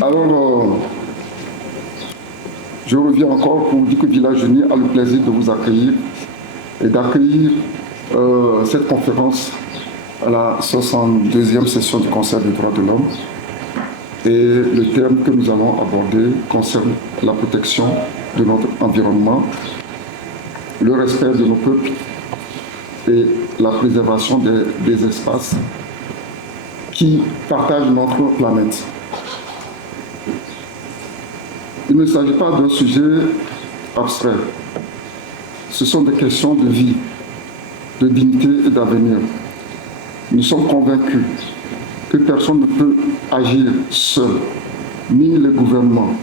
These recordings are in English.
Alors, je reviens encore pour vous dire que Village Uni a le plaisir de vous accueillir et d'accueillir cette conférence à la 62e session du Conseil des droits de l'homme. Et le thème que nous allons aborder concerne la protection de notre environnement, le respect de nos peuples et la préservation des espaces qui partagent notre planète. Il ne s'agit pas d'un sujet abstrait. Ce sont des questions de vie, de dignité et d'avenir. Nous sommes convaincus que personne ne peut agir seul, ni les gouvernements,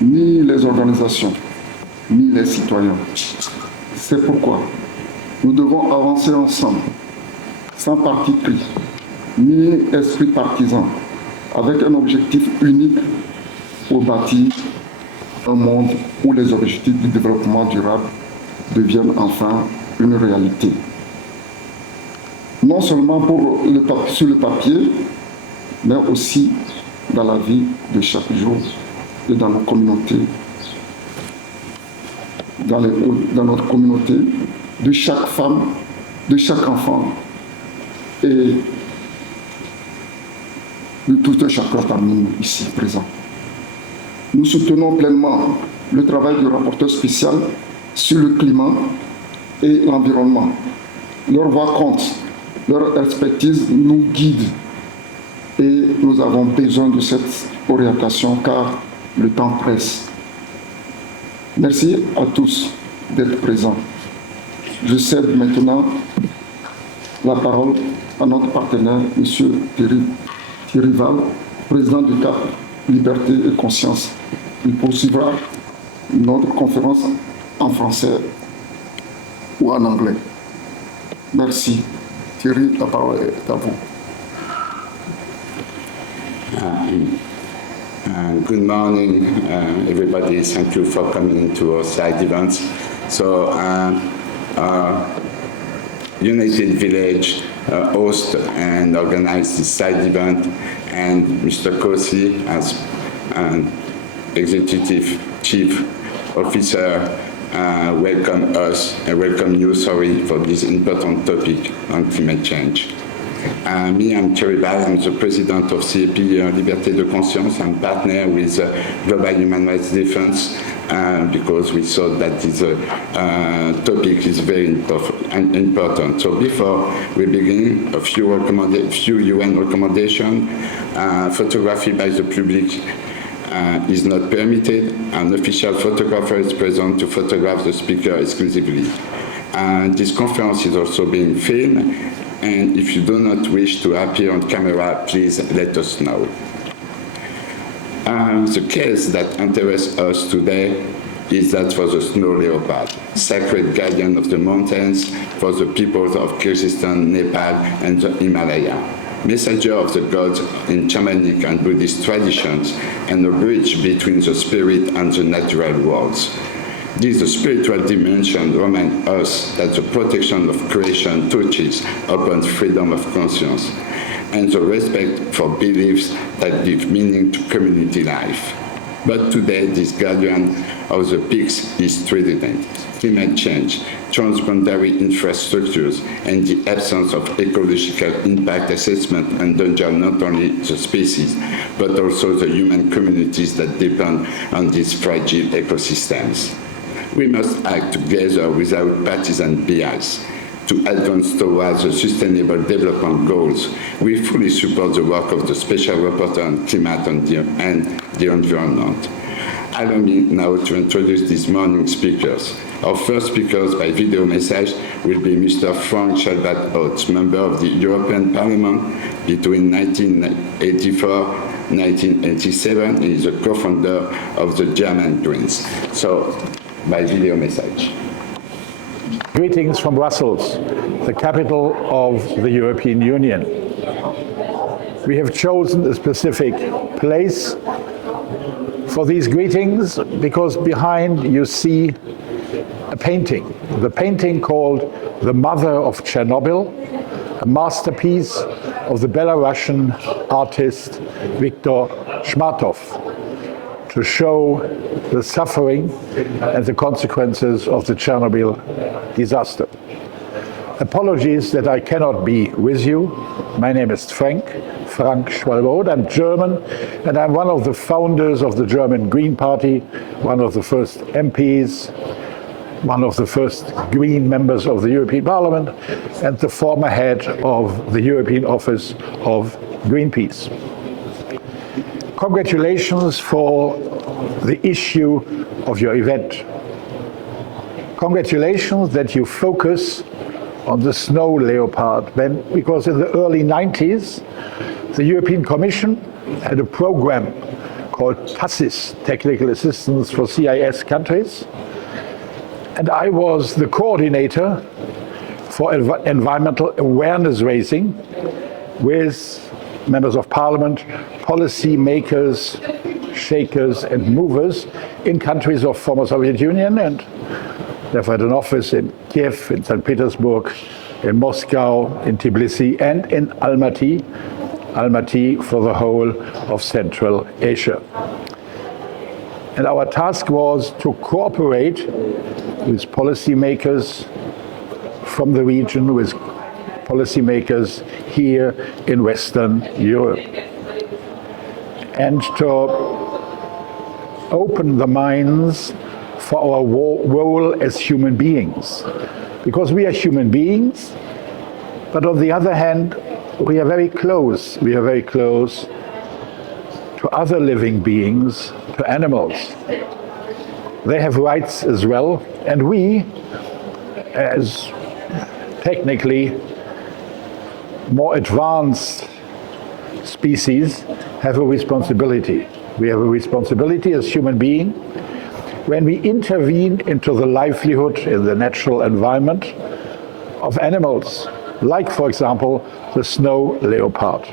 ni les organisations, ni les citoyens. C'est pourquoi nous devons avancer ensemble, sans parti pris, ni esprit partisan, avec un objectif unique pour bâtir un monde où les objectifs du développement durable deviennent enfin une réalité. Non seulement sur le papier, mais aussi dans la vie de chaque jour et dans nos communautés, dans notre communauté, de chaque femme, de chaque enfant et de tout un chacun parmi nous ici présents. Nous soutenons pleinement le travail du rapporteur spécial sur le climat et l'environnement. Leur voix compte, leur expertise nous guide et nous avons besoin de cette orientation car le temps presse. Merci à tous d'être présents. Je cède maintenant la parole à notre partenaire, M. Thierry Val, président du CAP Liberté et Conscience. Il poursuivra notre conférence en français ou en anglais. Merci. Thierry, la parole est à vous. Good morning, everybody. Thank you for coming to our side events. So, United Village host and organize this side event, and Mr. Kosi, as an executive chief officer, welcome you, for this important topic on climate change. Me, I'm Thierry Val, I'm the president of CAP Liberté de Conscience. I'm partner with Global Human Rights Defense because we thought that this topic is very important. So before we begin, a few UN recommendations. Photography by the public is not permitted. An official photographer is present to photograph the speaker exclusively. This conference is also being filmed, and if you do not wish to appear on camera, please let us know. The case that interests us today is that for the Snow Leopard, sacred guardian of the mountains for the peoples of Kyrgyzstan, Nepal, and the Himalaya. Messenger of the gods in shamanic and Buddhist traditions, and a bridge between the spirit and the natural worlds. This spiritual dimension reminds us that the protection of creation touches upon freedom of conscience and the respect for beliefs that give meaning to community life. But today, this guardian of the peaks is threatened. Climate change, transboundary infrastructures, and the absence of ecological impact assessment endanger not only the species, but also the human communities that depend on these fragile ecosystems. We must act together without partisan bias to advance towards the Sustainable Development Goals. We fully support the work of the Special Rapporteur on Climate and the Environment. Allow me now to introduce this morning's speakers. Our first speakers by video message will be Mr. Frank Schwalba-Hoth, member of the European Parliament between 1984 1987. He is a co-founder of the German Greens. So, by video message. Greetings from Brussels, the capital of the European Union. We have chosen a specific place for these greetings because behind you see a painting, the painting called The Mother of Chernobyl, a masterpiece of the Belarusian artist Viktor Schwalba-Hoth to show the suffering and the consequences of the Chernobyl disaster. Apologies that I cannot be with you. My name is Frank Schwalba-Hoth. I'm German, and I'm one of the founders of the German Green Party, one of the first MPs, one of the first Green members of the European Parliament, and the former head of the European Office of Greenpeace. Congratulations for the issue of your event. Congratulations that you focus on the Snow Leopard, because in the early 90s, the European Commission had a program called TASIS, Technical Assistance for CIS countries, and I was the coordinator for environmental awareness raising with members of parliament, policy makers, shakers and movers in countries of former Soviet Union, and therefore had an office in Kiev, in St. Petersburg, in Moscow, in Tbilisi, and in Almaty for the whole of Central Asia. And our task was to cooperate with policymakers from the region, with policymakers here in Western Europe, and to open the minds for our role as human beings. Because we are human beings, but on the other hand, we are very close. We are very close to other living beings, to animals. They have rights as well, and we, as technically more advanced species, have a responsibility. We have a responsibility as human beings when we intervene into the livelihood in the natural environment of animals, like, for example, the snow leopard.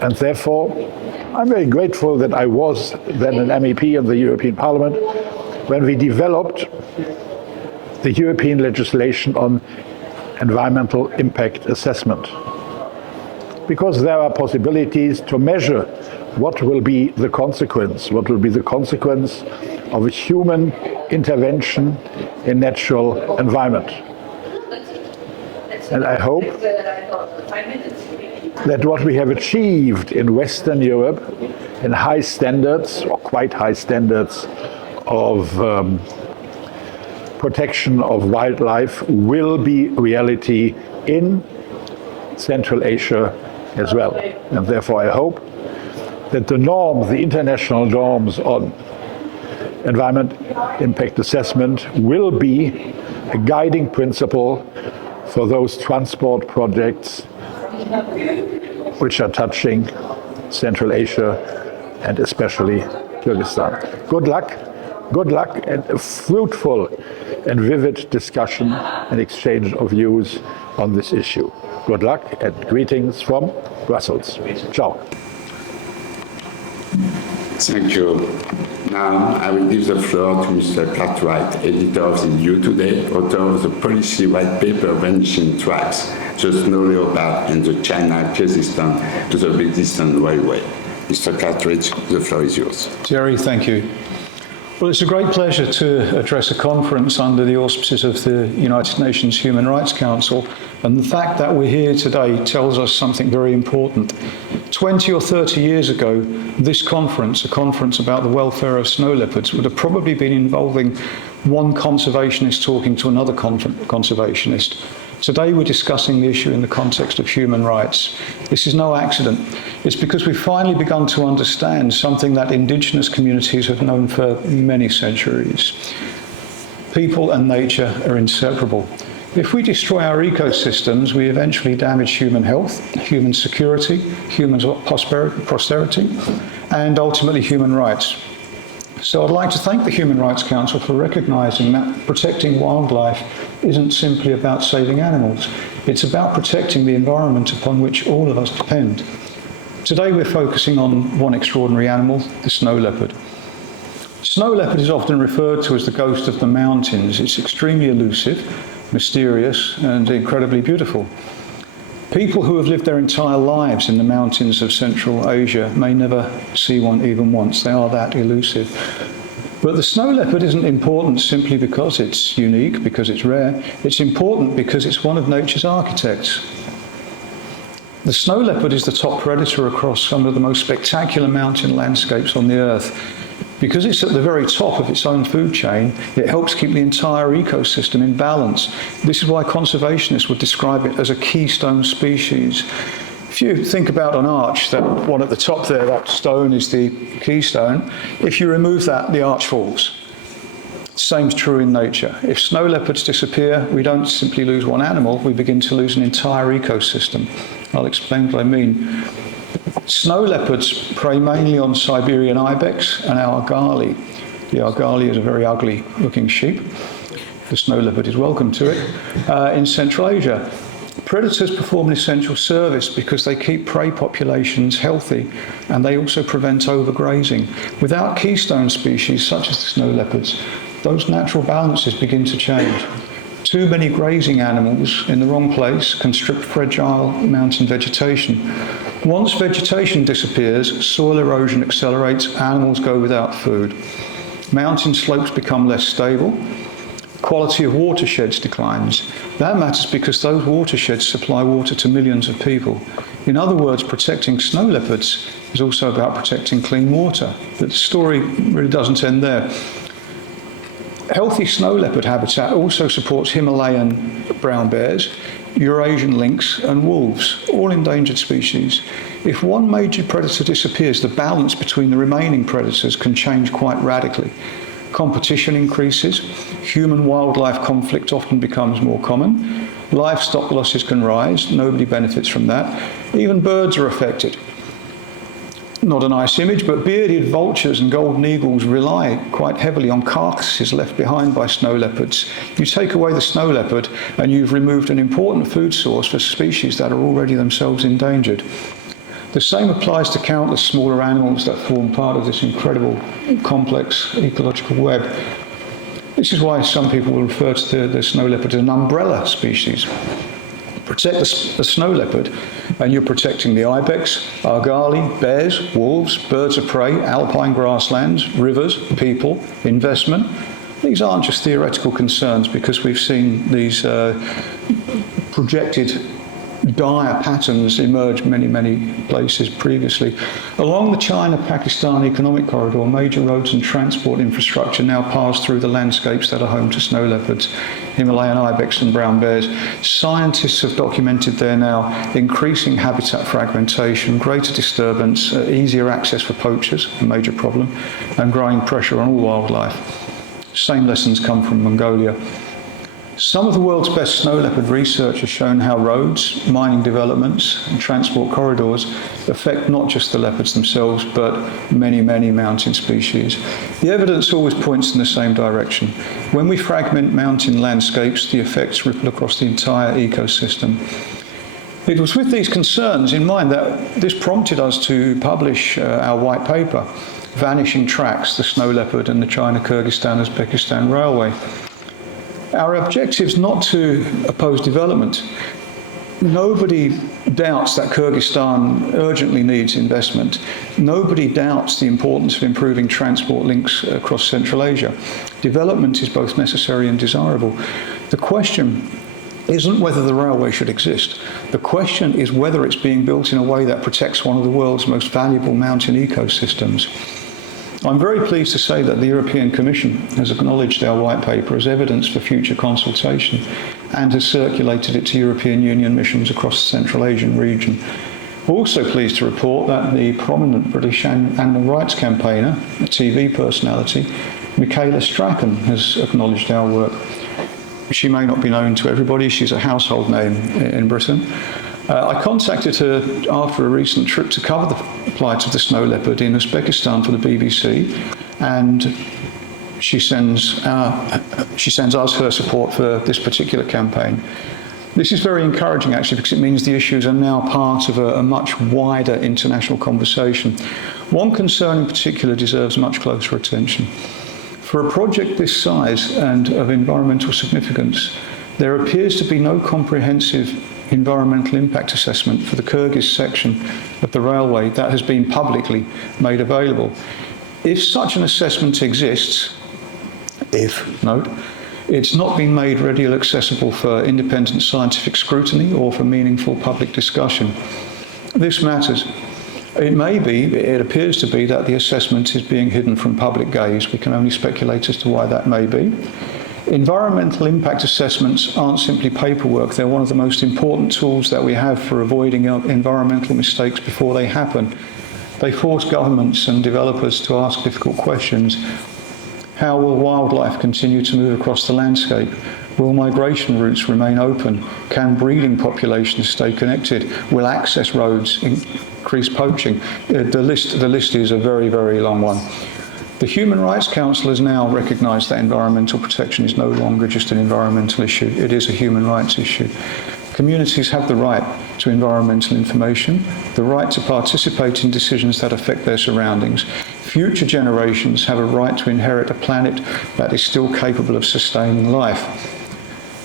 And therefore, I'm very grateful that I was then an MEP in the European Parliament when we developed the European legislation on environmental impact assessment. Because there are possibilities to measure what will be the consequence of a human intervention in natural environment. And I hope that what we have achieved in Western Europe in high standards, or quite high standards, of protection of wildlife will be reality in Central Asia as well. And therefore I hope that the norms, the international norms on environment impact assessment will be a guiding principle for those transport projects which are touching Central Asia and especially Kyrgyzstan. Good luck, and a fruitful and vivid discussion and exchange of views on this issue. Good luck and greetings from Brussels. Ciao. Thank you. Now I will give the floor to Mr. Cartwright, editor of the EU Today, author of the policy white paper Vanishing Tracks, the Snow Leopard and the China-Kyrgyzstan-Uzbekistan Railway. Mr. Cartwright, the floor is yours. Jerry, thank you. Well, it's a great pleasure to address a conference under the auspices of the United Nations Human Rights Council, and the fact that we're here today tells us something very important. 20 or 30 years ago, this conference, a conference about the welfare of snow leopards, would have probably been involving one conservationist talking to another conservationist. Today we're discussing the issue in the context of human rights. This is no accident. It's because we've finally begun to understand something that indigenous communities have known for many centuries. People and nature are inseparable. If we destroy our ecosystems, we eventually damage human health, human security, human prosperity, and ultimately human rights. So I'd like to thank the Human Rights Council for recognising that protecting wildlife isn't simply about saving animals. It's about protecting the environment upon which all of us depend. Today we're focusing on one extraordinary animal, the snow leopard. Snow leopard is often referred to as the ghost of the mountains. It's extremely elusive, mysterious, and incredibly beautiful. People who have lived their entire lives in the mountains of Central Asia may never see one even once. They are that elusive. But the snow leopard isn't important simply because it's unique, because it's rare. It's important because it's one of nature's architects. The snow leopard is the top predator across some of the most spectacular mountain landscapes on the earth. Because it's at the very top of its own food chain, it helps keep the entire ecosystem in balance. This is why conservationists would describe it as a keystone species. If you think about an arch, that one at the top there, that stone is the keystone. If you remove that, the arch falls. Same's true in nature. If snow leopards disappear, we don't simply lose one animal, we begin to lose an entire ecosystem. I'll explain what I mean. Snow leopards prey mainly on Siberian ibex and argali. The argali is a very ugly looking sheep. The snow leopard is welcome to it. In Central Asia, predators perform an essential service because they keep prey populations healthy and they also prevent overgrazing. Without keystone species such as the snow leopards, those natural balances begin to change. Too many grazing animals in the wrong place can strip fragile mountain vegetation. Once vegetation disappears, soil erosion accelerates, animals go without food. Mountain slopes become less stable. Quality of watersheds declines. That matters because those watersheds supply water to millions of people. In other words, protecting snow leopards is also about protecting clean water. But the story really doesn't end there. Healthy snow leopard habitat also supports Himalayan brown bears, Eurasian lynx and wolves, all endangered species. If one major predator disappears, the balance between the remaining predators can change quite radically. Competition increases, human-wildlife conflict often becomes more common, livestock losses can rise, nobody benefits from that, even birds are affected. Not a nice image, but bearded vultures and golden eagles rely quite heavily on carcasses left behind by snow leopards. You take away the snow leopard and you've removed an important food source for species that are already themselves endangered. The same applies to countless smaller animals that form part of this incredible, complex ecological web. This is why some people will refer to the snow leopard as an umbrella species. Protect the snow leopard, and you're protecting the ibex, argali, bears, wolves, birds of prey, alpine grasslands, rivers, people, investment. These aren't just theoretical concerns because we've seen these projected dire patterns emerge many places previously. Along the China-Pakistan economic corridor, major roads and transport infrastructure now pass through the landscapes that are home to snow leopards, Himalayan ibex and brown bears. Scientists have documented there now increasing habitat fragmentation, greater disturbance, easier access for poachers, a major problem, and growing pressure on all wildlife. Same lessons come from Mongolia. Some of the world's best snow leopard research has shown how roads, mining developments, and transport corridors affect not just the leopards themselves, but many mountain species. The evidence always points in the same direction. When we fragment mountain landscapes, the effects ripple across the entire ecosystem. It was with these concerns in mind that this prompted us to publish our white paper, Vanishing Tracks, the Snow Leopard and the China-Kyrgyzstan-Uzbekistan Railway. Our objective is not to oppose development. Nobody doubts that Kyrgyzstan urgently needs investment. Nobody doubts the importance of improving transport links across Central Asia. Development is both necessary and desirable. The question isn't whether the railway should exist. The question is whether it's being built in a way that protects one of the world's most valuable mountain ecosystems. I'm very pleased to say that the European Commission has acknowledged our white paper as evidence for future consultation and has circulated it to European Union missions across the Central Asian region. We're also pleased to report that the prominent British animal rights campaigner, a TV personality, Michaela Strachan, has acknowledged our work. She may not be known to everybody, she's a household name in Britain. I contacted her after a recent trip to cover the plight of the snow leopard in Uzbekistan for the BBC, and she sends us her support for this particular campaign. This is very encouraging actually because it means the issues are now part of a much wider international conversation. One concern in particular deserves much closer attention. For a project this size and of environmental significance, there appears to be no comprehensive environmental impact assessment for the Kyrgyz section of the railway that has been publicly made available. If such an assessment exists, it's not been made readily accessible for independent scientific scrutiny or for meaningful public discussion. This matters. It appears to be that the assessment is being hidden from public gaze. We can only speculate as to why that may be. Environmental impact assessments aren't simply paperwork. They're one of the most important tools that we have for avoiding environmental mistakes before they happen. They force governments and developers to ask difficult questions. How will wildlife continue to move across the landscape? Will migration routes remain open? Can breeding populations stay connected? Will access roads increase poaching? The list is a very, very long one. The Human Rights Council has now recognised that environmental protection is no longer just an environmental issue, it is a human rights issue. Communities have the right to environmental information, the right to participate in decisions that affect their surroundings. Future generations have a right to inherit a planet that is still capable of sustaining life.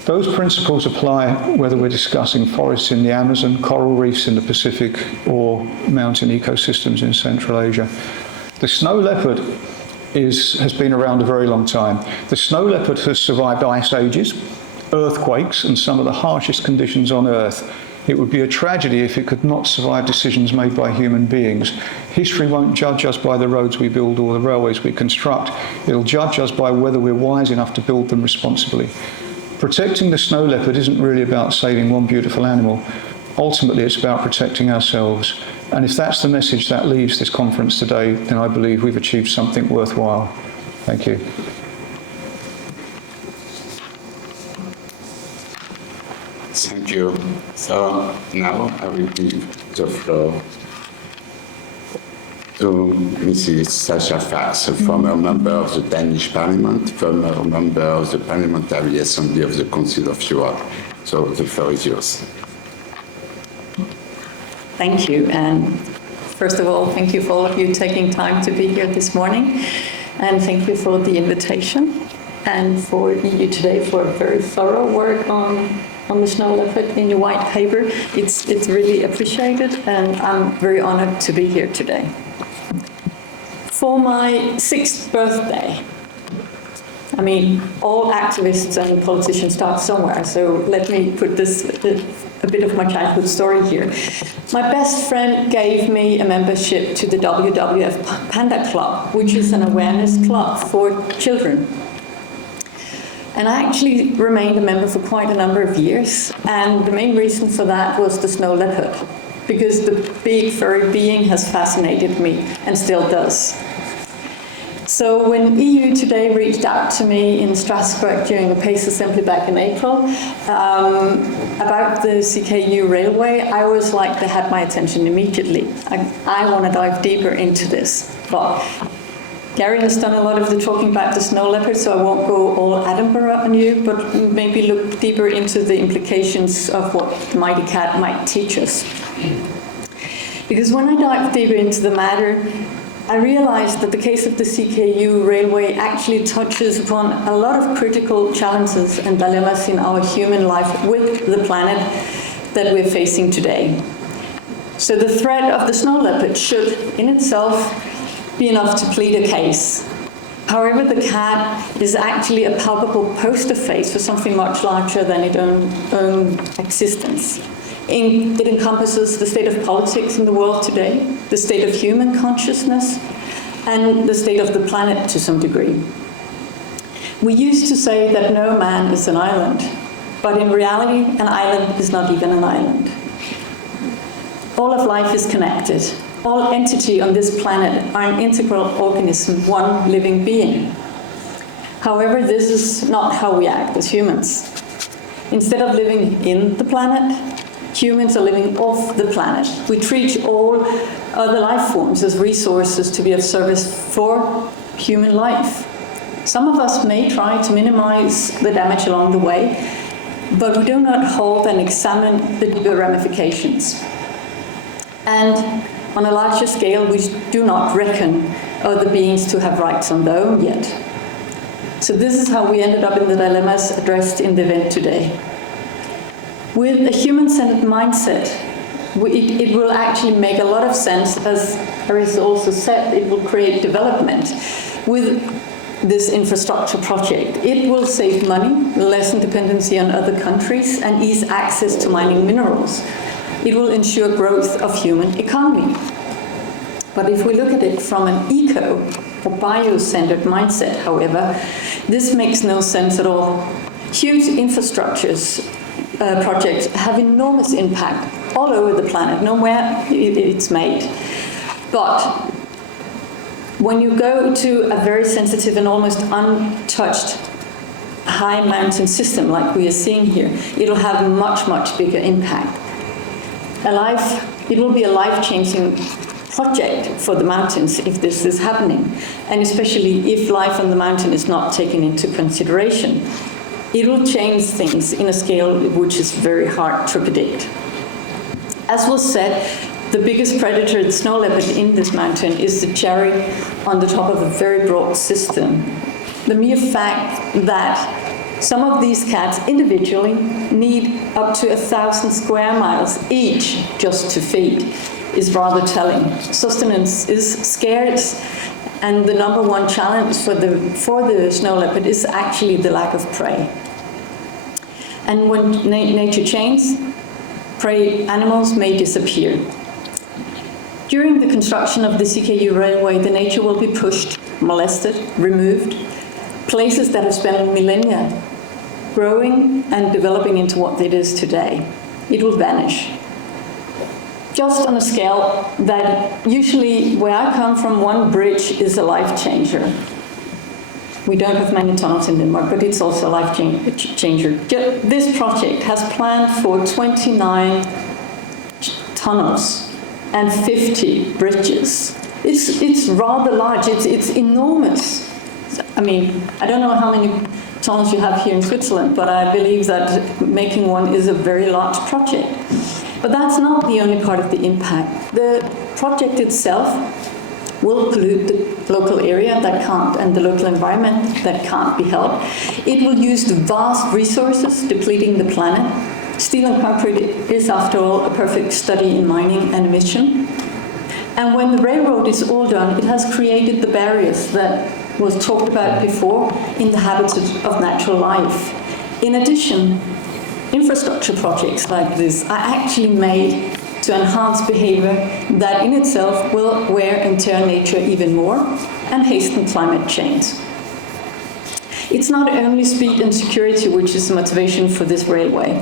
Those principles apply whether we're discussing forests in the Amazon, coral reefs in the Pacific, or mountain ecosystems in Central Asia. The snow leopard has been around a very long time. The snow leopard has survived ice ages, earthquakes, and some of the harshest conditions on Earth. It would be a tragedy if it could not survive decisions made by human beings. History won't judge us by the roads we build or the railways we construct. It'll judge us by whether we're wise enough to build them responsibly. Protecting the snow leopard isn't really about saving one beautiful animal. Ultimately, it's about protecting ourselves. And if that's the message that leaves this conference today, then I believe we've achieved something worthwhile. Thank you. Thank you. So now I will give the floor to Mrs. Sasha Fass, a former member of the Danish Parliament, former member of the Parliamentary Assembly of the Council of Europe. So the floor is yours. Thank you. And first of all, thank you for all of you taking time to be here this morning. And thank you for the invitation and for EU Today for a very thorough work on the snow leopard in your white paper. It's really appreciated, and I'm very honored to be here today. For my 6th birthday, I mean, all activists and politicians start somewhere, so let me put this a bit of my childhood story here. My best friend gave me a membership to the WWF Panda Club, which is an awareness club for children. And I actually remained a member for quite a number of years, and the main reason for that was the snow leopard, because the big furry being has fascinated me and still does. So when EU Today reached out to me in Strasbourg during the PACE Assembly back in April about the CKU Railway, I was like, they had my attention immediately. I want to dive deeper into this. But Gary has done a lot of the talking about the snow leopard, so I won't go all Edinburgh on you, but maybe look deeper into the implications of what the mighty cat might teach us. Because when I dived deeper into the matter, I realized that the case of the CKU Railway actually touches upon a lot of critical challenges and dilemmas in our human life with the planet that we're facing today. So the threat of the snow leopard should, in itself, be enough to plead a case. However, the cat is actually a palpable poster face for something much larger than its own existence. It encompasses the state of politics in the world today, the state of human consciousness, and the state of the planet to some degree. We used to say that no man is an island, but in reality, an island is not even an island. All of life is connected. All entities on this planet are an integral organism, one living being. However, this is not how we act as humans. Instead of living in the planet, humans are living off the planet. We treat all other life forms as resources to be of service for human life. Some of us may try to minimize the damage along the way, but we do not hold and examine the deeper ramifications. And on a larger scale, we do not reckon other beings to have rights on their own yet. So this is how we ended up in the dilemmas addressed in the event today. With a human-centered mindset, it will actually make a lot of sense, as Aris also said, it will create development. With this infrastructure project, it will save money, lessen dependency on other countries, and ease access to mining minerals. It will ensure growth of human economy. But if we look at it from an eco or bio-centered mindset, however, this makes no sense at all. Huge infrastructures projects have enormous impact all over the planet, nowhere it's made. But when you go to a very sensitive and almost untouched high mountain system like we are seeing here, it'll have a much, much bigger impact. It will be a life-changing project for the mountains if this is happening, and especially if life on the mountain is not taken into consideration. It will change things in a scale which is very hard to predict. As was said, the biggest predator, the snow leopard in this mountain, is the cherry on the top of a very broad system. The mere fact that some of these cats individually need up to 1,000 square miles each just to feed is rather telling. Sustenance is scarce, and the number one challenge for the snow leopard is actually the lack of prey. And when nature changes, prey animals may disappear. During the construction of the CKU railway, the nature will be pushed, molested, removed. Places that have spent millennia growing and developing into what it is today, it will vanish. Just on a scale that usually, where I come from, one bridge is a life changer. We don't have many tunnels in Denmark, but it's also a life changer. This project has planned for 29 tunnels and 50 bridges. It's rather large, it's enormous. I mean, I don't know how many tunnels you have here in Switzerland, but I believe that making one is a very large project. But that's not the only part of the impact. The project itself will pollute the local area and the local environment that can't be helped. It will use the vast resources depleting the planet. Steel and concrete is, after all, a perfect study in mining and emission. And when the railroad is all done, it has created the barriers that was talked about before in the habitat of natural life. In addition, infrastructure projects like this are actually made to enhance behavior that in itself will wear and tear nature even more and hasten climate change. It's not only speed and security which is the motivation for this railway.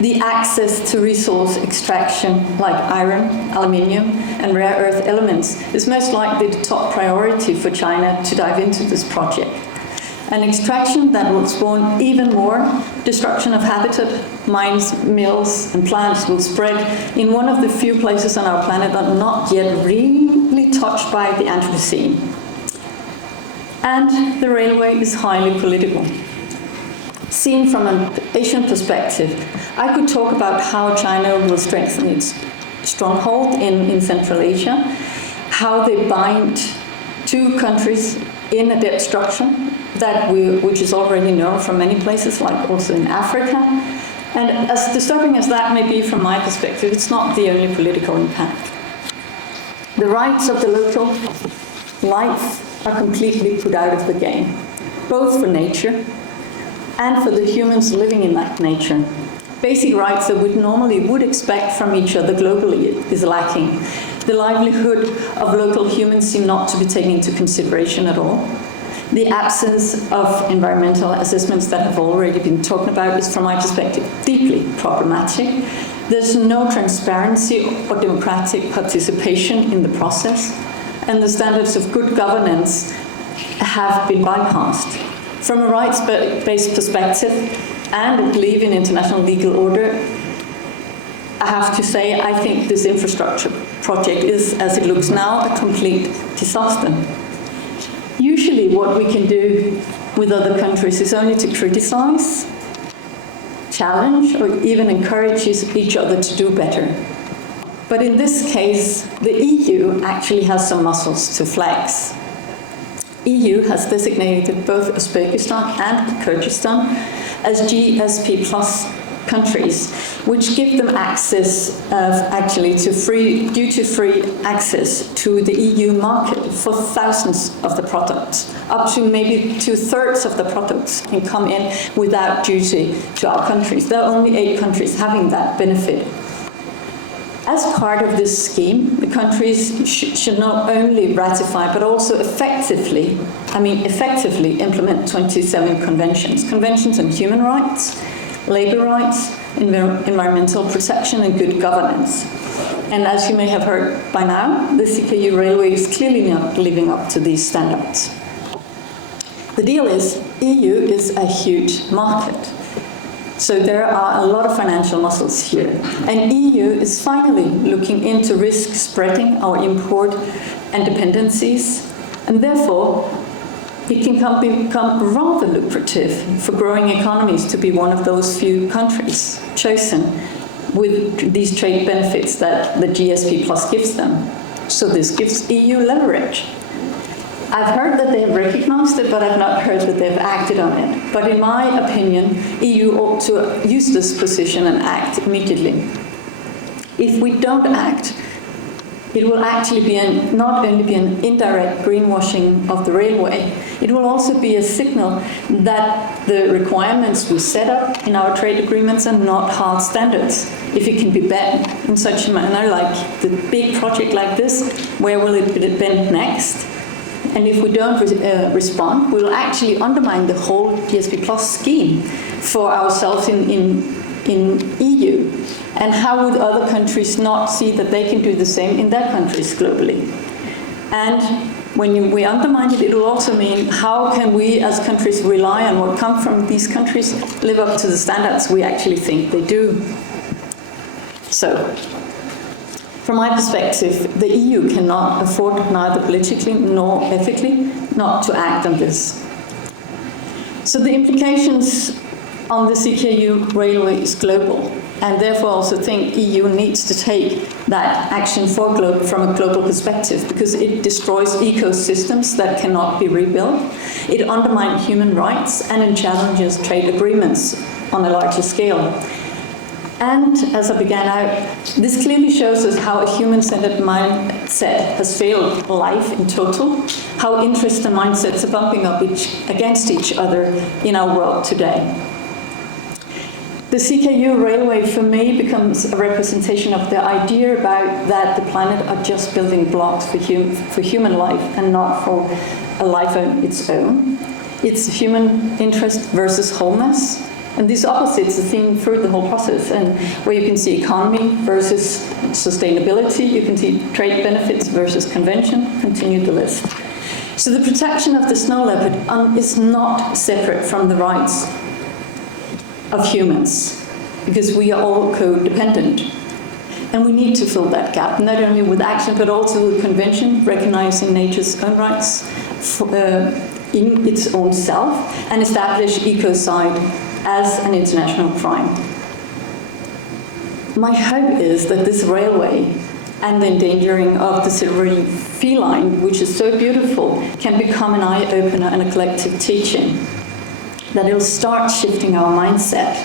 The access to resource extraction like iron, aluminium, and rare earth elements is most likely the top priority for China to dive into this project. An extraction that will spawn even more destruction of habitat, mines, mills, and plants will spread in one of the few places on our planet that are not yet really touched by the Anthropocene. And the railway is highly political. Seen from an Asian perspective, I could talk about how China will strengthen its stronghold in Central Asia, how they bind two countries in a debt structure which is already known from many places, like also in Africa. And as disturbing as that may be from my perspective, it's not the only political impact. The rights of the local life are completely put out of the game, both for nature and for the humans living in that nature. Basic rights that we normally would expect from each other globally is lacking. The livelihood of local humans seem not to be taken into consideration at all. The absence of environmental assessments that have already been talked about is, from my perspective, deeply problematic. There's no transparency or democratic participation in the process, and the standards of good governance have been bypassed. From a rights-based perspective, and I believe in international legal order, I have to say I think this infrastructure project is, as it looks now, a complete disaster. Usually what we can do with other countries is only to criticize, challenge, or even encourage each other to do better. But in this case, the EU actually has some muscles to flex. EU has designated both Uzbekistan and Kyrgyzstan as GSP Plus countries, which give them access actually to duty-free access to the EU market for thousands of the products. Up to maybe 2/3 of the products can come in without duty to our countries. There are only 8 countries having that benefit. As part of this scheme, the countries should not only ratify, but also effectively implement 27 conventions on human rights, labor rights, environmental protection, and good governance. And as you may have heard by now, the CKU Railway is clearly not living up to these standards. The deal is, EU is a huge market. So there are a lot of financial muscles here. And EU is finally looking into risk spreading our import and dependencies. And therefore, it can become rather lucrative for growing economies to be one of those few countries chosen with these trade benefits that the GSP Plus gives them. So this gives EU leverage. I've heard that they have recognized it, but I've not heard that they've acted on it. But in my opinion, EU ought to use this position and act immediately. If we don't act, it will actually be not only be an indirect greenwashing of the railway, it will also be a signal that the requirements we set up in our trade agreements are not hard standards. If it can be bent in such a manner, like the big project like this, where will it be bent next? And if we don't respond, we will actually undermine the whole GSP Plus scheme for ourselves in EU. And how would other countries not see that they can do the same in their countries globally? And when we undermine it, it will also mean how can we as countries rely on what comes from these countries, live up to the standards we actually think they do. So, from my perspective, the EU cannot afford neither politically nor ethically not to act on this. So the implications on the CKU railway is global, and therefore I also think EU needs to take that action from a global perspective, because it destroys ecosystems that cannot be rebuilt, it undermines human rights, and it challenges trade agreements on a larger scale. And as I began out, this clearly shows us how a human-centered mindset has failed life in total, how interests and mindsets are bumping up against each other in our world today. The CKU railway, for me, becomes a representation of the idea about that the planet are just building blocks for human life and not for a life on its own. It's human interest versus wholeness. And these opposites are seen through the whole process, and where you can see economy versus sustainability, you can see trade benefits versus convention, continue the list. So the protection of the snow leopard is not separate from the rights of humans, because we are all codependent. And we need to fill that gap, not only with action, but also with convention, recognizing nature's own rights in its own self, and establish ecocide as an international crime. My hope is that this railway and the endangering of the silvery feline, which is so beautiful, can become an eye-opener and a collective teaching, that it'll start shifting our mindset.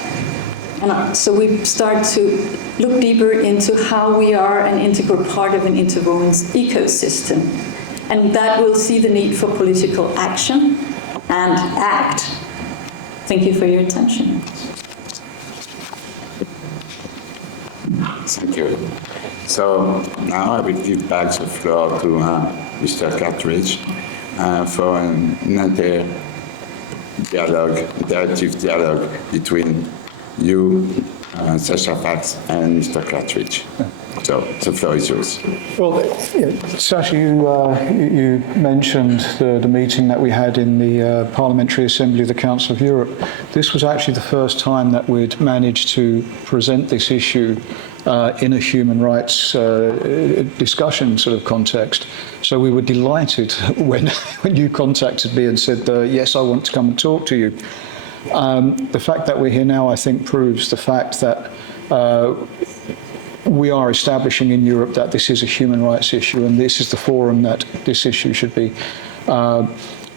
And so we start to look deeper into how we are an integral part of an interwoven ecosystem. And that will see the need for political action and act. Thank you for your attention. Thank you. So now I will give back the floor to Mr. Cartwright for an interactive dialogue between you, Sasha Fax, and Mr. Cartwright. So the floor is yours. Well, Sasha, you mentioned the meeting that we had in the Parliamentary Assembly of the Council of Europe. This was actually the first time that we'd managed to present this issue in a human rights discussion sort of context. So we were delighted when you contacted me and said, yes, I want to come and talk to you. The fact that we're here now, I think, proves the fact that we are establishing in Europe that this is a human rights issue, and this is the forum that this issue should be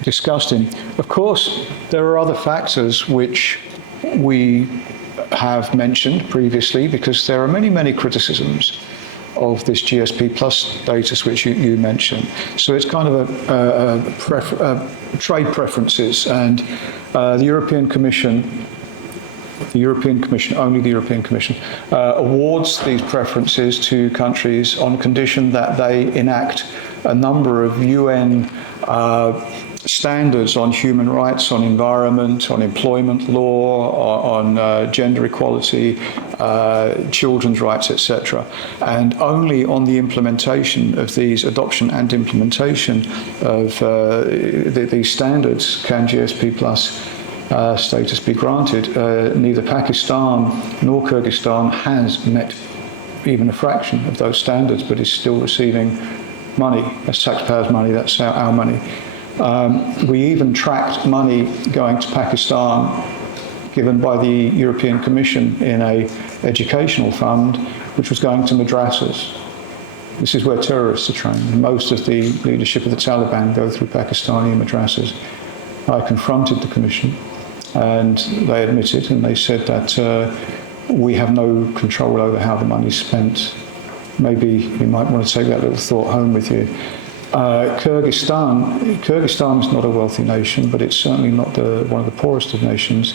discussed in. Of course, there are other factors which we have mentioned previously, because there are many, many criticisms of this GSP plus status which you mentioned. So it's kind of trade preferences, and the European Commission, only the European Commission, awards these preferences to countries on condition that they enact a number of UN standards on human rights, on environment, on employment law, on gender equality, children's rights, etc. And only on the implementation of these, adoption and implementation of these standards, can GSP plus status be granted. Neither Pakistan nor Kyrgyzstan has met even a fraction of those standards, but is still receiving money. That's taxpayers' money, that's our money. We even tracked money going to Pakistan given by the European Commission in an educational fund, which was going to madrasas. This is where terrorists are trained. Most of the leadership of the Taliban go through Pakistani madrasas. I confronted the Commission, and they admitted, and they said that we have no control over how the money's spent. Maybe you might want to take that little thought home with you. Kyrgyzstan is not a wealthy nation, but it's certainly not one of the poorest of nations.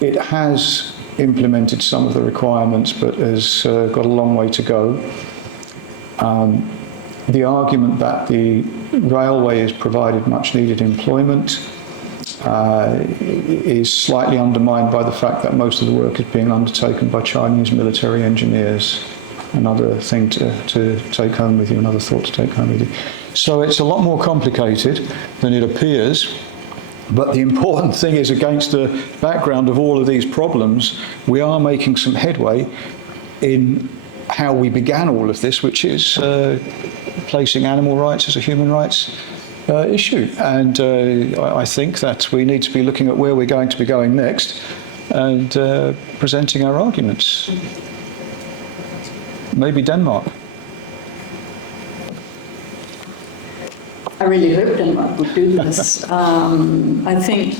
It has implemented some of the requirements, but has got a long way to go. The argument that the railway has provided much needed employment is slightly undermined by the fact that most of the work is being undertaken by Chinese military engineers. Another thing to take home with you, another thought to take home with you. So it's a lot more complicated than it appears, but the important thing is, against the background of all of these problems, we are making some headway in how we began all of this, which is placing animal rights as a human rights issue. And I think that we need to be looking at where we're going to be going next and presenting our arguments. Maybe Denmark. I really hope Denmark would do this. I think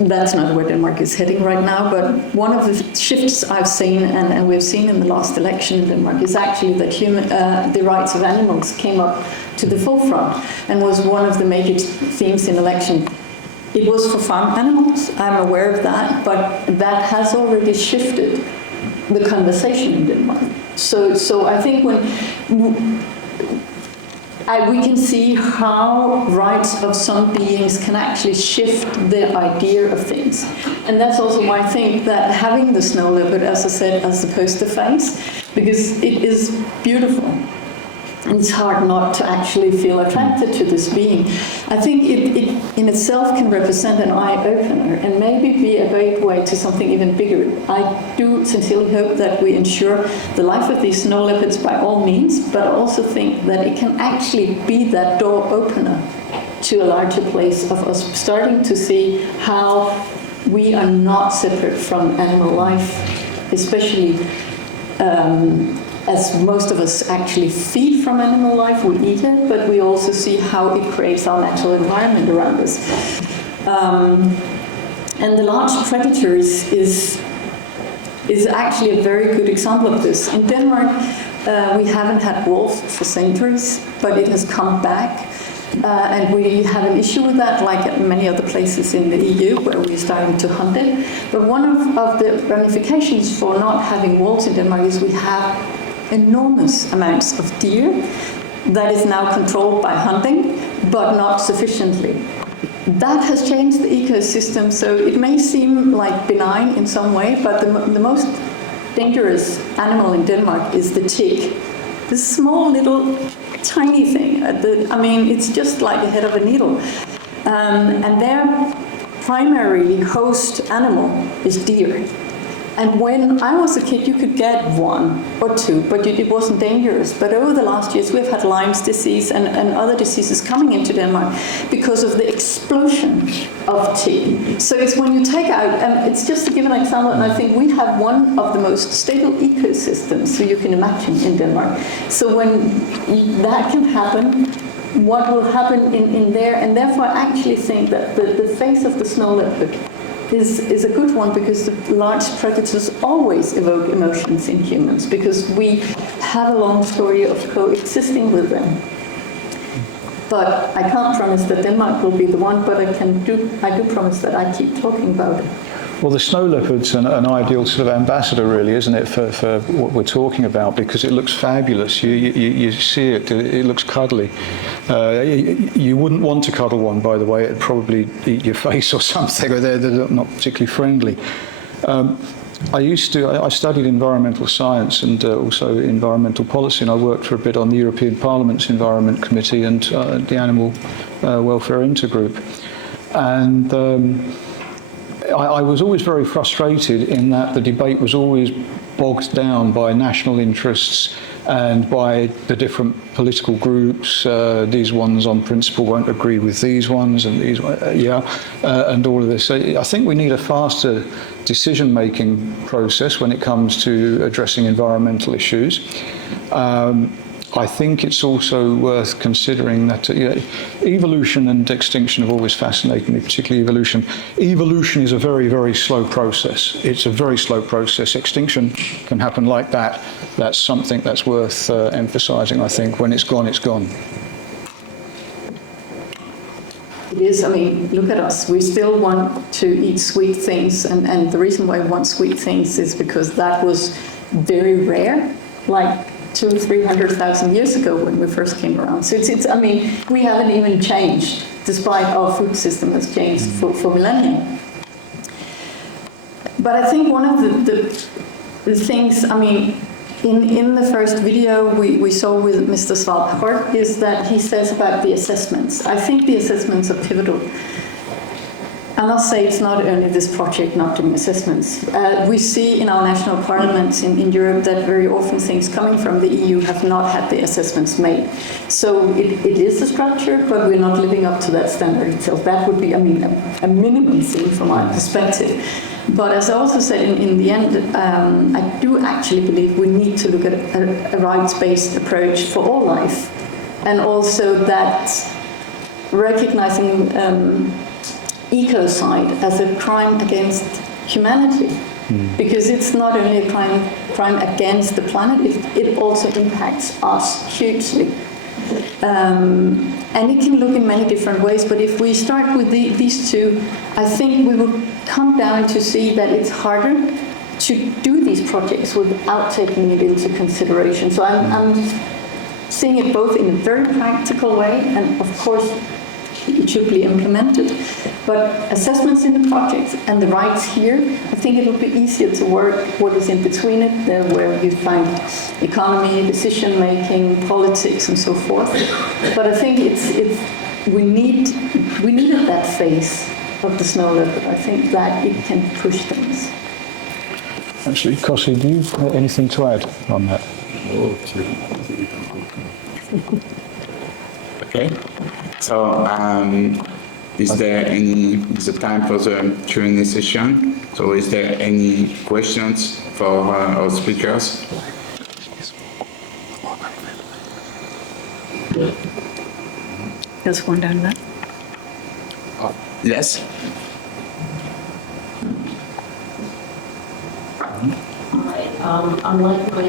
that's not where Denmark is heading right now, but one of the shifts I've seen, and we've seen in the last election in Denmark, is actually that the rights of animals came up to the forefront and was one of the major themes in election. It was for farm animals, I'm aware of that, but that has already shifted the conversation in Denmark. So I think when we can see how rights of some beings can actually shift the idea of things. And that's also why I think that having the snow leopard, as I said, as the poster face, because it is beautiful. And it's hard not to actually feel attracted to this being. I think it in itself can represent an eye-opener and maybe be a gateway to something even bigger. I do sincerely hope that we ensure the life of these snow leopards by all means, but I also think that it can actually be that door opener to a larger place of us starting to see how we are not separate from animal life, especially as most of us actually feed from animal life, we eat it, but we also see how it creates our natural environment around us. And the large predators is actually a very good example of this. In Denmark, we haven't had wolves for centuries, but it has come back. And we have an issue with that, like at many other places in the EU, where we're starting to hunt it. But one of the ramifications for not having wolves in Denmark is we have enormous amounts of deer that is now controlled by hunting, but not sufficiently. That has changed the ecosystem, so it may seem like benign in some way, but the most dangerous animal in Denmark is the tick. This small little tiny thing. It's just like the head of a needle. And their primary host animal is deer. And when I was a kid, you could get one or two, but it wasn't dangerous. But over the last years, we've had Lyme's disease and other diseases coming into Denmark because of the explosion of tick. So it's when you take out, it's just to give an example, and I think we have one of the most stable ecosystems, so you can imagine, in Denmark. So when that can happen, what will happen in there, and therefore I actually think that the face of the snow leopard is a good one because the large predators always evoke emotions in humans because we have a long story of coexisting with them. But I can't promise that Denmark will be the one, but I do promise that I keep talking about it. Well, the snow leopard's an ideal sort of ambassador, really, isn't it, for what we're talking about, because it looks fabulous. You see it, it looks cuddly. You wouldn't want to cuddle one, by the way. It'd probably eat your face or something, or they're not particularly friendly. I studied environmental science and also environmental policy, and I worked for a bit on the European Parliament's Environment Committee and the Animal Welfare Intergroup. And I was always very frustrated in that the debate was always bogged down by national interests and by the different political groups. These ones on principle won't agree with these ones, and these, and all of this. I think we need a faster decision-making process when it comes to addressing environmental issues. I think it's also worth considering that evolution and extinction have always fascinated me, particularly evolution. Evolution is a very, very slow process. It's a very slow process. Extinction can happen like that. That's something that's worth emphasizing, I think. When it's gone, it's gone. It is, I mean, look at us. We still want to eat sweet things, and the reason why we want sweet things is because that was very rare, like 200,000 or 300,000 years ago when we first came around. So it's I mean, we haven't even changed, despite our food system has changed for millennia. But I think one of the things, I mean, in the first video we saw with Mr. Schwalba-Hoth is that he says about the assessments. I think the assessments are pivotal. I must say it's not only this project not doing assessments. We see in our national parliaments in Europe that very often things coming from the EU have not had the assessments made. So it is a structure, but we're not living up to that standard itself. That would be, I mean, a minimum thing from my perspective. But as I also said, in the end, I do actually believe we need to look at a rights-based approach for all life. And also that recognizing ecocide as a crime against humanity, because it's not only a crime against the planet, it also impacts us hugely. And it can look in many different ways, but if we start with these two, I think we will come down to see that it's harder to do these projects without taking it into consideration. So I'm seeing it both in a very practical way, and of course it should be implemented. But assessments in the projects and the rights here, I think it will be easier to work what is in between it, where you find economy, decision-making, politics, and so forth. But I think we needed that phase of the Snow Leopard. I think that it can push things. Actually, Kossi, do you have anything to add on that? Okay. So, is it time for the Q&A session? So is there any questions for our speakers? There's one down there. Yes? Unlike my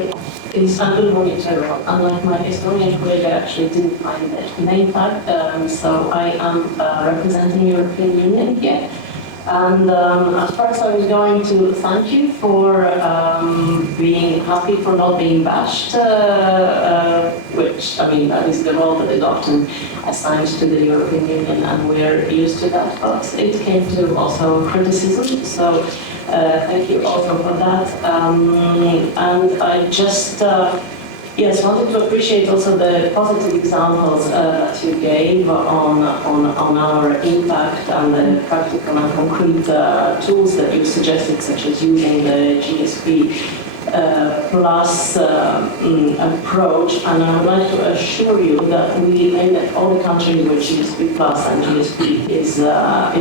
Estonian colleague, I actually didn't find the name tag, so I am representing European Union here. And as first I was going to thank you for being happy for not being bashed, which, I mean, that is the role that is often assigned to the European Union, and we're used to that, but it came to also criticism, so thank you also for that. And I just, yes, wanted to appreciate also the positive examples that you gave on our impact and the practical and concrete tools that you suggested, such as using the GSP plus approach. And I would like to assure you that we aim at all the countries where GSP plus and GSP is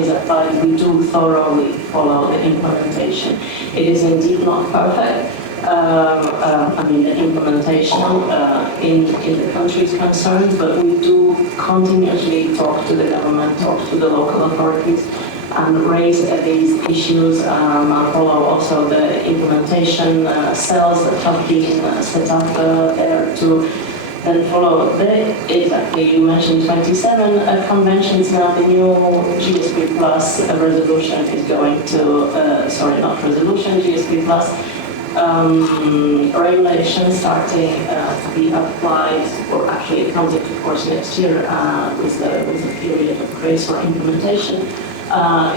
applied. We do thoroughly follow the implementation. It is indeed not perfect. I mean, the implementation in the countries concerned, but we do continuously talk to the government, talk to the local authorities, and raise these issues and follow also the implementation cells that have been set up there to then follow exactly, you mentioned 27 conventions. Now the new GSP Plus resolution is going to, sorry, not resolution, GSP Plus regulations starting to be applied, or actually it comes into force next year with the period of grace for implementation.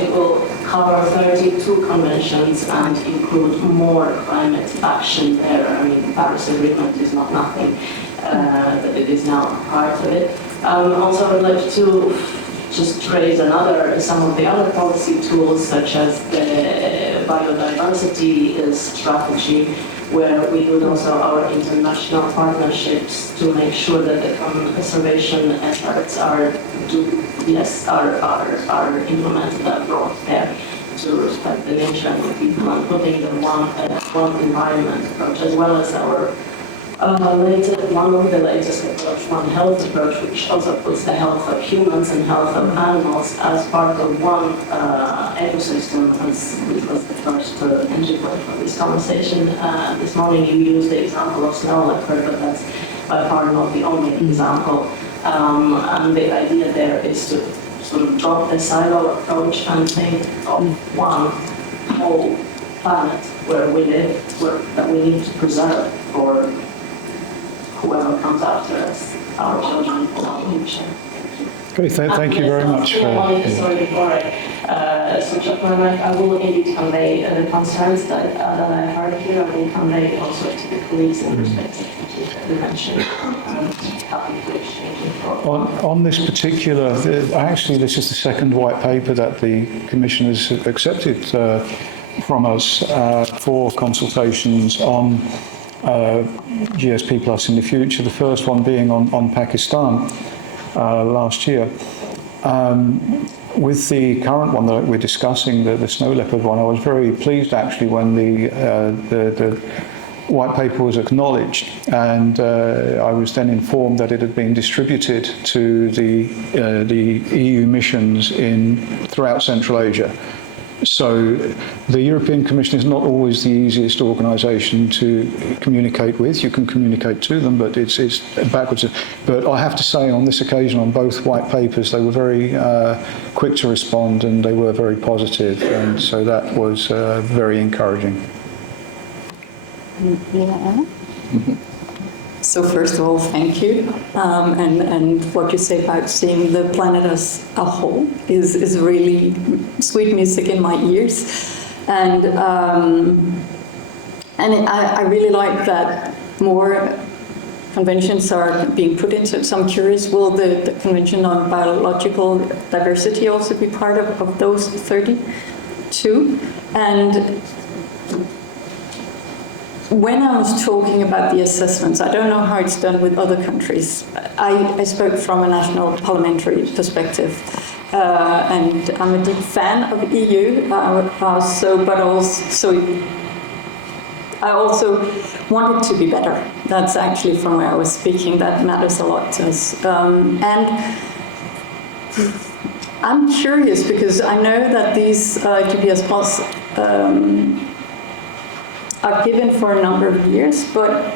It will cover 32 conventions and include more climate action there. I mean, the Paris Agreement is not nothing, but it is now part of it. Also, I'd like to just raise some of the other policy tools, such as the biodiversity strategy, where we use also our international partnerships to make sure that the conservation efforts are implemented abroad there to respect the nature and the people, and putting the one environment approach, as well as our one of the latest approach, One Health approach, which also puts the health of humans and health of animals as part of one ecosystem, which was the first entry point for this conversation. This morning you used the example of Snow Leopard, but that's by far not the only example. And the idea there is to sort of drop the silo approach and think of one whole planet where we live, that we need to preserve for whoever comes after us, our children or our future. Okay, thank you very much. Sorry, before I switch up my mic, I will indeed convey the concerns that I heard here. I will convey also to the colleagues in respect to the mention. Happy to exchange information. On this particular, actually this is the second white paper that the Commission has accepted from us for consultations on GSP Plus in the future, the first one being on Pakistan last year. With the current one that we're discussing, the Snow Leopard one, I was very pleased actually when the white paper was acknowledged, and I was then informed that it had been distributed to the EU missions throughout Central Asia. So the European Commission is not always the easiest organisation to communicate with. You can communicate to them, but it's backwards. But I have to say, on this occasion, on both white papers, they were very quick to respond, and they were very positive, and so that was very encouraging. Yeah. So first of all, thank you. And what you say about seeing the planet as a whole is really sweet music in my ears. And I really like that more conventions are being put into. So I'm curious, will the Convention on Biological Diversity also be part of those 32? And when I was talking about the assessments, I don't know how it's done with other countries. I spoke from a national parliamentary perspective, and I'm a deep fan of EU, but also I also want it to be better. That's actually from where I was speaking. That matters a lot to us. And I'm curious because I know that these GPS Plus are given for a number of years, but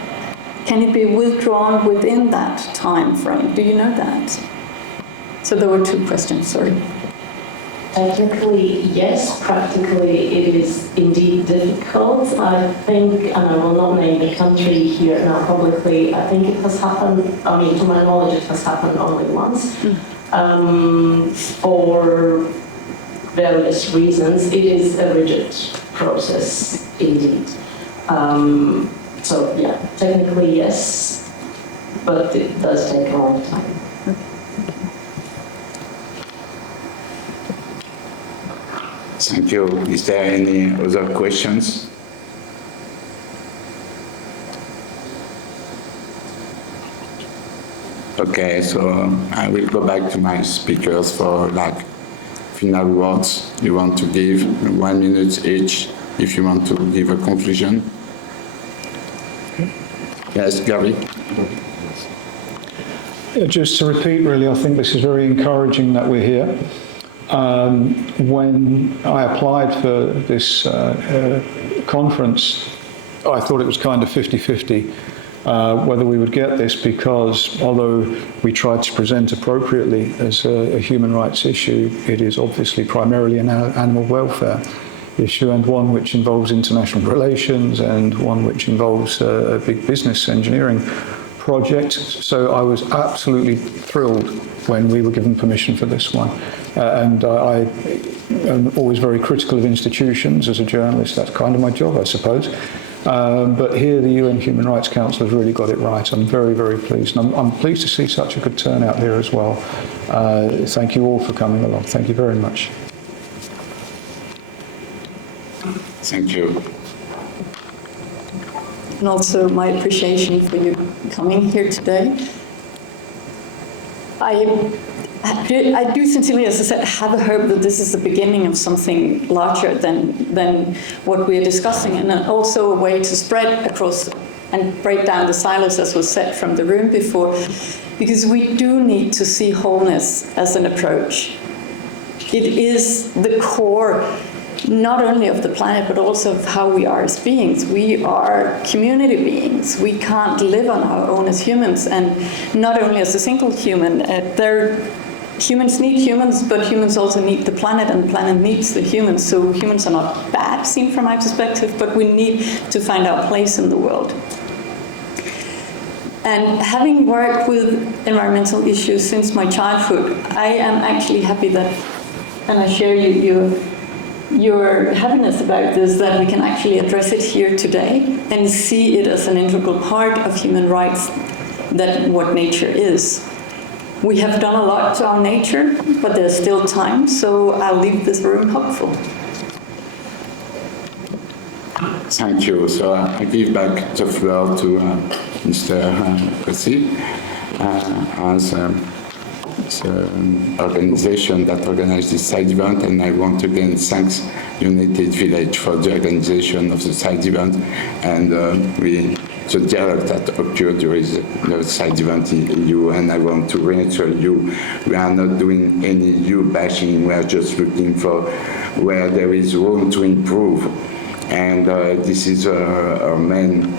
can it be withdrawn within that time frame? Do you know that? So there were two questions, sorry. Technically, yes. Practically, it is indeed difficult. I think, and I will not name the country here now publicly, I think it has happened, I mean, to my knowledge, it has happened only once. For various reasons. It is a rigid process, indeed. So yeah, technically yes, but it does take a long time. Thank you. Is there any other questions? Okay, so I will go back to my speakers for final words you want to give, 1 minute each, if you want to give a conclusion. Yes, Gary? Just to repeat, really, I think this is very encouraging that we're here. When I applied for this conference, I thought it was kind of 50-50 whether we would get this, because although we tried to present appropriately as a human rights issue, it is obviously primarily an animal welfare issue, and one which involves international relations and one which involves a big business engineering project. So I was absolutely thrilled when we were given permission for this one. And I am always very critical of institutions as a journalist. That's kind of my job, I suppose. But here the UN Human Rights Council has really got it right. I'm very, very pleased. And I'm pleased to see such a good turnout here as well. Thank you all for coming along. Thank you very much. Thank you. And also my appreciation for you coming here today. I do sincerely, as I said, have a hope that this is the beginning of something larger than what we are discussing, and also a way to spread across and break down the silos, as was said from the room before, because we do need to see wholeness as an approach. It is the core, not only of the planet, but also of how we are as beings. We are community beings. We can't live on our own as humans, and not only as a single human. Humans need humans, but humans also need the planet, and the planet needs the humans. So humans are not bad, seen from my perspective, but we need to find our place in the world. And having worked with environmental issues since my childhood, I am actually happy that, and I share your happiness about this, that we can actually address it here today and see it as an integral part of human rights, that what nature is. We have done a lot to our nature, but there's still time, so I'll leave this room hopeful. Thank you. So I give back the floor to Mr. Kossi, as the organization that organized this side event, and I want to again thank United Village for the organization of the side event, and the dialogue that occurred during the side event in EU. And I want to reassure you, we are not doing any EU bashing, we are just looking for where there is room to improve. And this is our main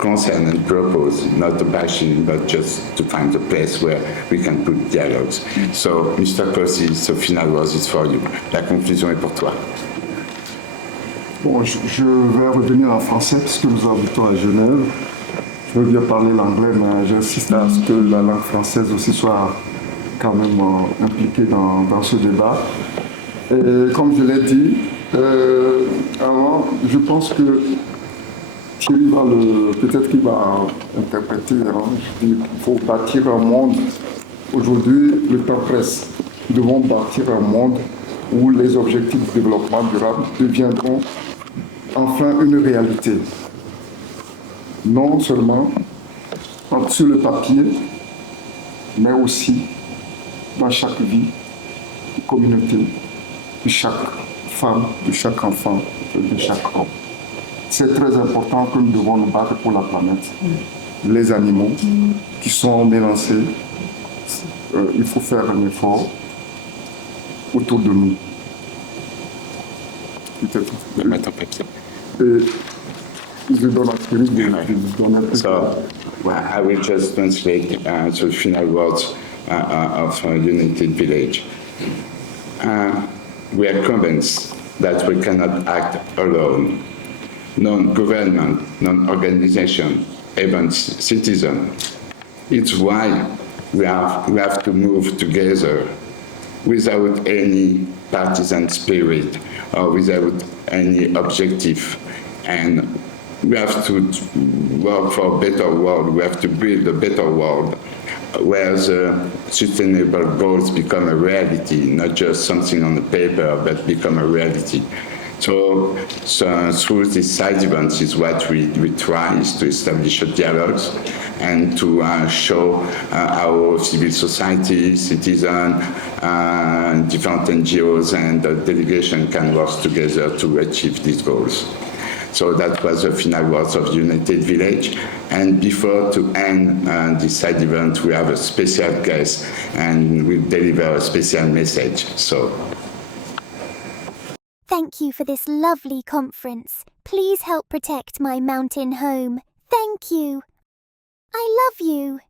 concern and purpose, not the bashing, but just to find a place where we can put dialogues. So, Mr. Kossi, the final word is for you. La conclusion est pour toi. Bon, je vais revenir en français puisque nous habitons à Genève. Je veux bien parler l'anglais, mais j'insiste à ce que la langue française aussi soit quand même impliquée dans ce débat. Et comme je l'ai dit avant, je pense que Thierry va peut-être qu'il va interpréter. Je dis qu'il faut bâtir un monde. Aujourd'hui, le temps presse. Nous devons bâtir un monde où les objectifs de développement durable deviendront enfin une réalité. Non seulement sur le papier, mais aussi dans chaque vie, communauté, de chaque femme, de chaque enfant, de chaque homme. C'est très important que nous devons nous battre pour la planète. Les animaux qui sont menacés, il faut faire un effort autour de nous. So, well, I will just translate the final words of United Village. We are convinced that we cannot act alone. Non-government, non-organization, even citizen. It's why we have to move together without any partisan spirit or without any objective. And we have to work for a better world. We have to build a better world where the sustainable goals become a reality, not just something on the paper, but become a reality. So through these side events is what we try, is to establish a dialogue and to show how civil society, citizens, different NGOs and the delegation can work together to achieve these goals. So that was the final words of United Village. And before to end this side event, we have a special guest and we deliver a special message. So. Thank you for this lovely conference. Please help protect my mountain home. Thank you. I love you.